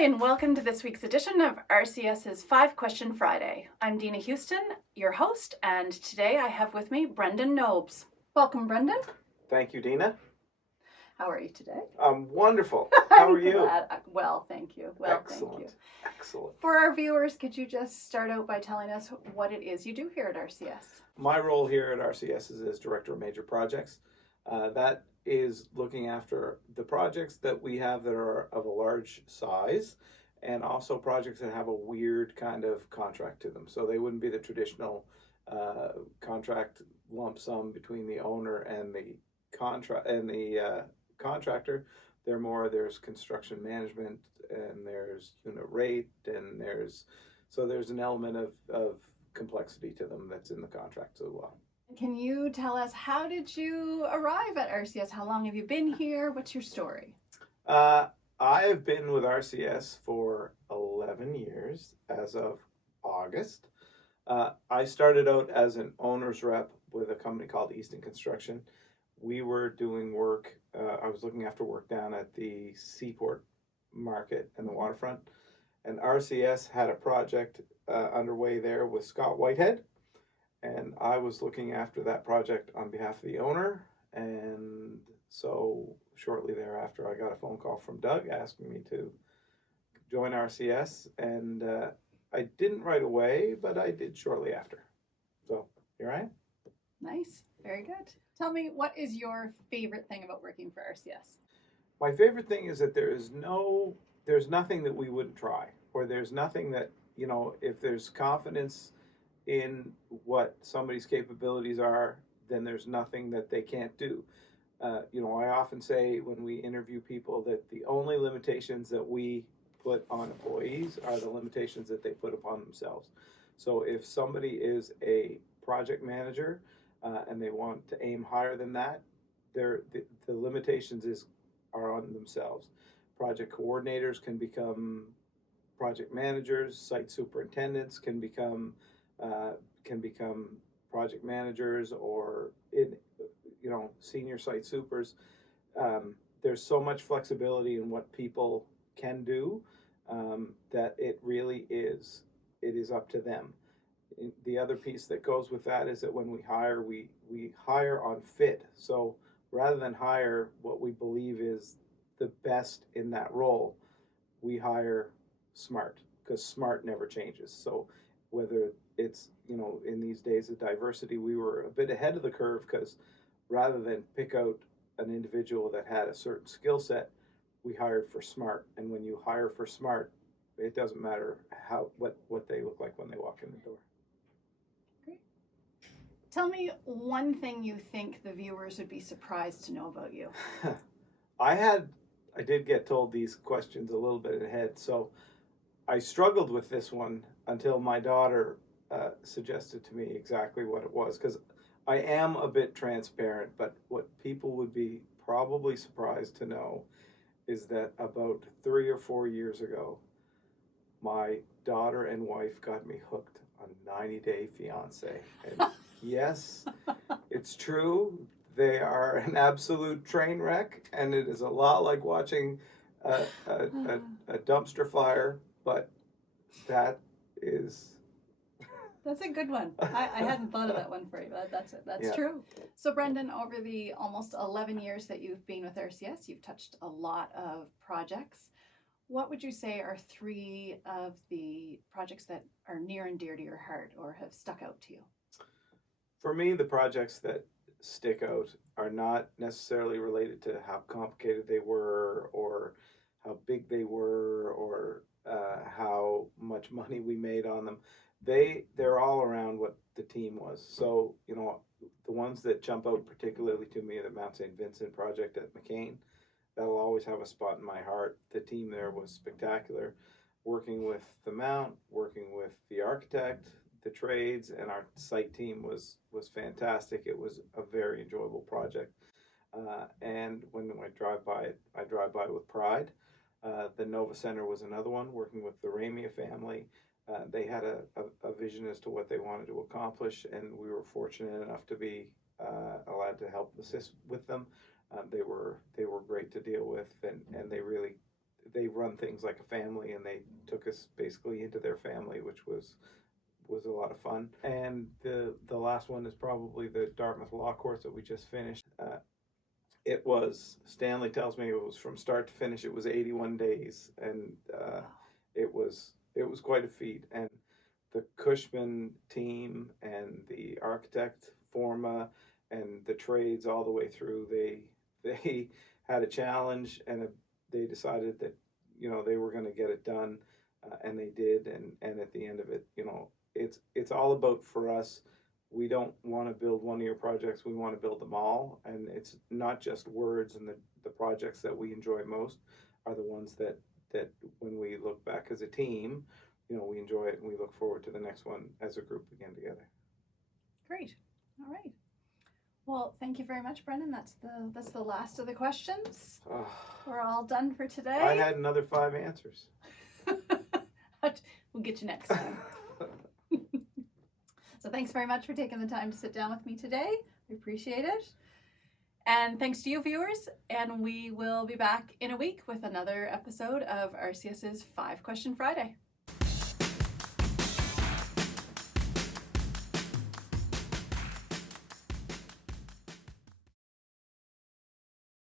Hi, and welcome to this week's edition of RCS's 5-Question Friday. I'm Dina Houston, your host, and today I have with me Brendan Nobes. Welcome, Brendan. Thank you, Dina. How are you today? I'm wonderful. How are you? Well, thank you. Excellent. Thank you. Excellent. For our viewers, could you just start out by telling us what it is you do here at RCS? My role here at RCS is as Director of Major Projects. That is looking after the projects that we have that are of a large size, and also projects that have a weird kind of contract to them. So they wouldn't be the traditional contract lump sum between the owner and the contractor. There's construction management, and there's unit rate, and there's an element of complexity to them that's in the contracts as well. Can you tell us, how did you arrive at RCS? How long have you been here? What's your story? I have been with RCS for 11 years as of August. I started out as an owner's rep with a company called Easton Construction. We were doing work, I was looking after work down at the Seaport Market and the waterfront. And RCS had a project underway there with Scott Whitehead. And I was looking after that project on behalf of the owner. And so shortly thereafter, I got a phone call from Doug asking me to join RCS. And I didn't right away, but I did shortly after. So here I am. Nice. Very good. Tell me, what is your favorite thing about working for RCS? My favorite thing is that there's nothing that we wouldn't try, or there's nothing that, if there's confidence in what somebody's capabilities are, then there's nothing that they can't do. I often say when we interview people that the only limitations that we put on employees are the limitations that they put upon themselves. So if somebody is a project manager and they want to aim higher than that, the limitations are on themselves. Project coordinators can become project managers. Site superintendents can become project managers, or senior site supers. There's so much flexibility in what people can do that it really is up to them. The other piece that goes with that is that when we hire, we hire on fit. So rather than hire what we believe is the best in that role, we hire smart, because smart never changes. So whether it's, in these days of diversity, we were a bit ahead of the curve, because rather than pick out an individual that had a certain skill set, we hired for smart. And when you hire for smart, it doesn't matter what they look like when they walk in the door. Great. Tell me one thing you think the viewers would be surprised to know about you. I did get told these questions a little bit ahead, so I struggled with this one until my daughter suggested to me exactly what it was, because I am a bit transparent, but what people would be probably surprised to know is that about 3 or 4 years ago, my daughter and wife got me hooked on 90 Day Fiancé. And yes, it's true. They are an absolute train wreck, and it is a lot like watching a dumpster fire, but that's a good one. I hadn't thought of that one for you, but that's Yeah. true. So Brendan, over the almost 11 years that you've been with RCS, you've touched a lot of projects. What would you say are 3 of the projects that are near and dear to your heart or have stuck out to you? For me, the projects that stick out are not necessarily related to how complicated they were, or how big they were, or how much money we made on them. They're all around what the team was. So, the ones that jump out particularly to me are the Mount St. Vincent project at McCain. That'll always have a spot in my heart. The team there was spectacular. Working with the Mount, working with the architect, the trades, and our site team was fantastic. It was a very enjoyable project. And when I drive by it, I drive by with pride. The Nova Center was another one, working with the Ramia family. They had a vision as to what they wanted to accomplish, and we were fortunate enough to be allowed to help assist with them. They were great to deal with, and they run things like a family, and they took us basically into their family, which was a lot of fun. And the last one is probably the Dartmouth Law Course that we just finished. It was, Stanley tells me, it was from start to finish, it was 81 days, and it was quite a feat. And the Cushman team and the architect Forma and the trades all the way through, they had a challenge, and they decided that they were going to get it done, and they did. And at the end of it, it's all about, for us, we don't want to build one of your projects, we want to build them all. And it's not just words, and the projects that we enjoy most are the ones that when we look back as a team, we enjoy it, and we look forward to the next one as a group again together. Great. All right. Well, thank you very much, Brendan. That's the last of the questions. We're all done for today. I had another 5 answers. We'll get you next time. So thanks very much for taking the time to sit down with me today. We appreciate it. And thanks to you, viewers. And we will be back in a week with another episode of RCS's 5 Question Friday.